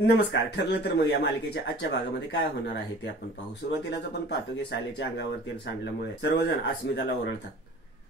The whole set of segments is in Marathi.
नमस्कार. ठरलं तर मग या मालिकेच्या आजच्या भागामध्ये काय होणार आहे ते आपण पाहू. सुरुवातीलाच आपण पाहतो की सायलीच्या अंगावर तेल सांडल्यामुळे सर्वजण अस्मिताला ओरडतात.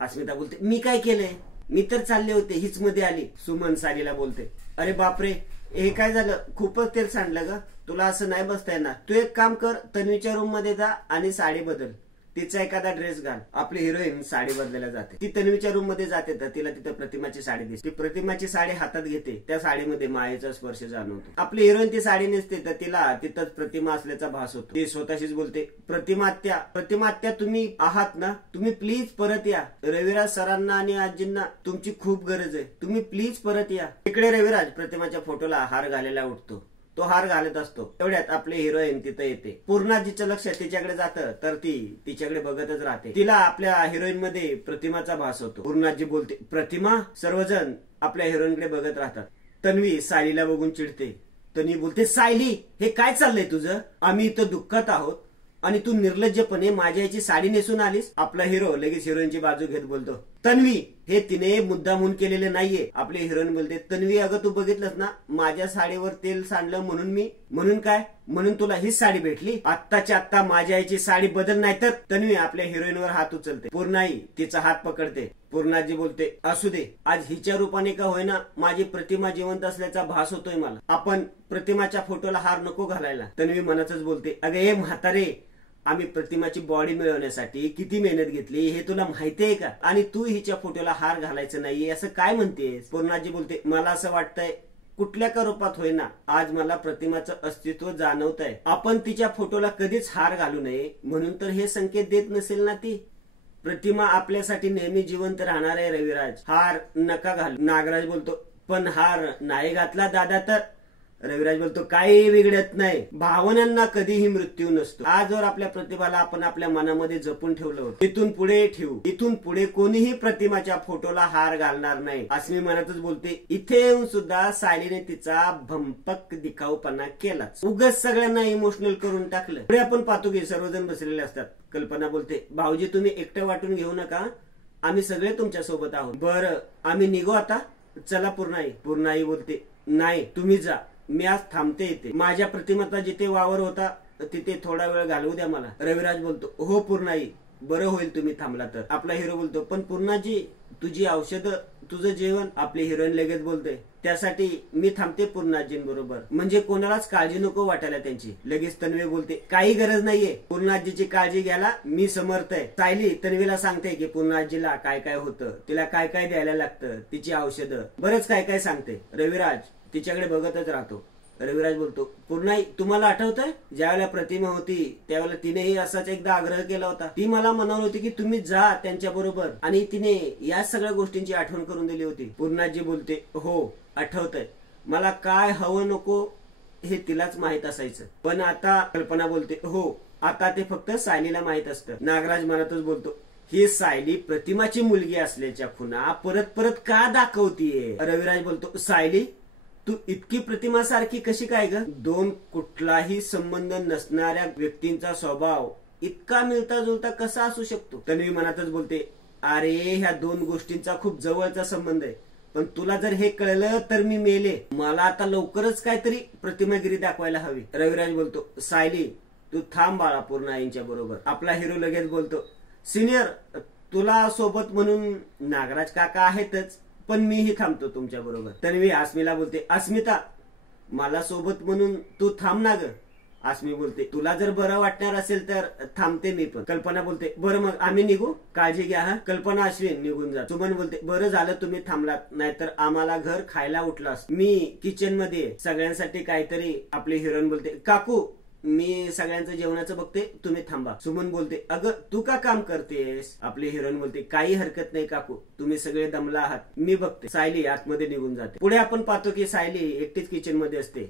अस्मिता बोलते, मी काय केलंय? मी तर चालले होते, हीच मध्ये आली. सुमन सायलीला बोलते, अरे बापरे, हे काय झालं? खूपच तेल सांडलं ग. तुला असं नाही बसता येणार. तू एक काम कर, तन्वीच्या रूम मध्ये जा आणि साडी बदल, तिचा एखादा ड्रेस घाल. आपली हिरोईन साडी बदलायला जाते. ती तन्वीच्या रूम मध्ये जाते तर तिला तिथं प्रतिमाची साडी दिसते. ती प्रतिमाची साडी हातात घेते. त्या साडीमध्ये मायेचा स्पर्श जाणवतो. आपली हिरोईन ती साडी नेसते तर तिला तिथंच प्रतिमा असल्याचा भास होतो. ती स्वतःशीच बोलते, प्रतिमात्या तुम्ही आहात ना? तुम्ही प्लीज परत या. रविराज सरांना आणि आजींना तुमची खूप गरज आहे. तुम्ही प्लीज परत या. इकडे रविराज प्रतिमाच्या फोटोला हार घालायला उठतो. तो हार घालत असतो. तेवढ्यात आपली हिरोईन तिथे येते. पूर्णाजीचं लक्ष तिच्याकडे जातं तर ती तिच्याकडे बघतच राहते. तिला आपल्या हिरोईन मध्ये प्रतिमाचा भास होतो. पूर्णाजी बोलते, प्रतिमा. सर्वजण आपल्या हिरोईनकडे बघत राहतात. तन्वी सायलीला बघून चिडते. तन्वी बोलते, सायली, हे काय चाललंय तुझं? आम्ही इथं दुःखात आहोत आणि तू निर्लज्जपणे माझ्या याची साडी नेसून आलीस. आपला हिरो लगेच हिरोईनची बाजू घेत बोलतो, तन्वी, हे तिने मुद्दामून केलेले नाहीये. आपली हिरोईन बोलते, तन्वी, अगं तू बघितलंस ना, माझ्या साडीवर तेल सांडलं म्हणून काय? म्हणून तुला हीच साडी भेटली? आत्ताच्या आत्ता माझ्या याची साडी बदल, नाही तर. तन्वी आपल्या हिरोईनवर हात उचलते. पूर्णाई तिचा हात पकडते. पूर्णाजी बोलते, असू दे, आज हिच्या रूपाने का होईना माझी प्रतिमा जिवंत असल्याचा भास होतोय मला. आपण प्रतिमाच्या फोटोला हार नको घालायला. तन्वी मनातच बोलते, अगं हे म्हातारे, आम्ही प्रतिमाची बॉडी मिळवण्यासाठी किती मेहनत घेतली हे तुला माहितीये का? आणि तू हिच्या फोटोला हार घालायचं नाहीये असं काय म्हणतेस? पूर्णाजी बोलते, मला असं वाटतंय कुठल्या का रूपात होईना आज मला प्रतिमाचं अस्तित्व जाणवत आहे. आपण तिच्या फोटोला कधीच हार घालू नये म्हणून तर हे संकेत देत नसेल ना ती. प्रतिमा आपल्यासाठी नेहमी जिवंत राहणार आहे रविराज. हार नका घालू. नागराज बोलतो, पण हार नाही घातला दादा तर? रविराज बोलतो, काही बिघडत नाही. भावनांना कधीही मृत्यू नसतो. आजवर आपल्या प्रतिभाला आपण आपल्या मनामध्ये जपून ठेवलं होतं, इथून पुढे ठेवू. इथून पुढे कोणीही प्रतिमाच्या फोटोला हार घालणार नाही. अस्मी मनातच बोलते. इथे येऊन सुद्धा सायलीने तिचा भंपक दिखाऊपणा केलाच. उगाच सगळ्यांना इमोशनल करून टाकलं. पुढे आपण पाहतो की सर्वजण बसलेले असतात. कल्पना बोलते, भाऊजी तुम्ही एकटं वाटून घेऊ नका, आम्ही सगळे तुमच्या सोबत आहोत. बरं, आम्ही निघू आता? चला. पूर्णाई बोलते, नाही, तुम्ही जा, मी आज थांबते इथे. माझ्या प्रतिमाचा जिथे वावर होता तिथे थोडा वेळ घालवू द्या मला. रविराज बोलतो, हो पूर्णाई, बरं होईल तुम्ही थांबला तर. आपला हिरो बोलतो, पण पूर्णाजी, तुझी औषधं, तुझं जेवण. आपली हिरोईन लगेच बोलते, त्यासाठी मी थांबते पूर्णाजींबरोबर, म्हणजे कोणालाच काळजी नको वाटायला त्यांची. लगेच तन्वी बोलते, काही गरज नाहीये, पूर्णाजीची काळजी घ्यायला मी समर्थ आहे. सायली तन्वीला सांगते की पूर्णाजीला काय काय होतं, तिला काय काय द्यायला लागतं, तिची औषधं, बरंच काय काय सांगते. रविराज तिच्याकडे बघतच राहतो. रविराज बोलतो, पूर्णाई, तुम्हाला आठवतंय ज्यावेळेला प्रतिमा होती त्यावेळेला तिनेही असाच एकदा आग्रह केला होता. ती मला म्हणाली होती की तुम्ही जा त्यांच्या बरोबर, आणि तिने या सगळ्या गोष्टींची आठवण करून दिली होती. पूर्णाजी बोलते, हो आठवतंय. मला काय हवं नको हे तिलाच माहित असायचं, पण आता. कल्पना बोलते, हो, आता ते फक्त सायलीला माहित असतं. नागराज मनातच बोलतो, ही सायली प्रतिमाची मुलगी असल्याच्या खुणा परत परत का दाखवतीये? रविराज बोलतो, सायली, तू इतकी प्रतिमासारखी कशी काय ग? दोन कुठलाही संबंध नसणाऱ्या व्यक्तींचा स्वभाव इतका मिळता जुळता कसा असू शकतो? तन्वी मनातच बोलते, अरे ह्या दोन गोष्टींचा खूप जवळचा संबंध आहे, पण तुला जर हे कळलं तर मी मेले. मला आता लवकरच काहीतरी प्रतिमागिरी दाखवायला हवी. रविराज बोलतो, सायली, तू थांब बाळा पूर्णाईंच्या बरोबर. आपला हिरो लगेच बोलतो, सिनियर, तुला सोबत म्हणून नागराज काका आहेतच, पण मीही थांबतो तुमच्या बरोबर. तन्वी अस्मीला बोलते, अस्मिता, मला सोबत म्हणून तू थांब ना ग. अस्मी बोलते, तुला जर बरं वाटणार असेल तर थांबते मी पण. कल्पना बोलते, बरं मग आम्ही निघू, काळजी घ्या हा. कल्पना अश्विन निघून जा. सुमन बोलते, बरं झालं तुम्ही थांबलात, नाहीतर आम्हाला घर खायला उठलं असतं. मी किचन मध्ये सगळ्यांसाठी काहीतरी. आपली हिरोईन बोलते, काकू, मी सगळ्यांचं जेवणाचं बघते, तुम्ही थांबा. सुमन बोलते, अगं तू का काम करतेस? आपली हिरोईन बोलते, काही हरकत नाही काकू, तुम्ही सगळे दमला आहात, मी बघते. सायली आतमध्ये निघून जाते. पुढे आपण पाहतो की सायली एकटीच किचन मध्ये असते.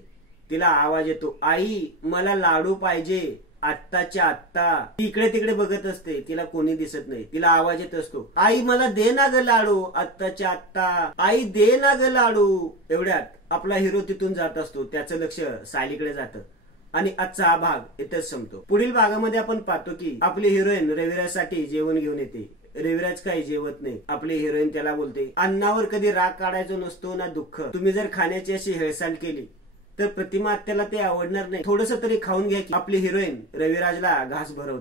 तिला आवाज येतो, आई, मला लाडू पाहिजे आत्ताच्या आत्ता. ती इकडे तिकडे बघत असते, तिला कोणी दिसत नाही. तिला आवाज येत असतो, आई मला दे ना ग लाडू आत्ताच्या आत्ता, आई दे ना ग लाडू. एवढ्यात आपला हिरो तिथून जात असतो. त्याचं लक्ष सायलीकडे जातं आणि आजचा हा भाग इथेच संपतो. पुढील भागामध्ये आपण पाहतो की आपली हिरोईन रविराजसाठी जेवण घेऊन येते. रविराज काही जेवत नाही. आपली हिरोईन त्याला बोलते, अन्नावर कधी राग काढायचो नसतो ना दुःख. तुम्ही जर खाण्याची अशी हेळसांड केली तर प्रतिमा आत्याला ते आवडणार नाही. थोडस तरी खाऊन घ्या की आपली हिरोईन रविराजला घास भरवते.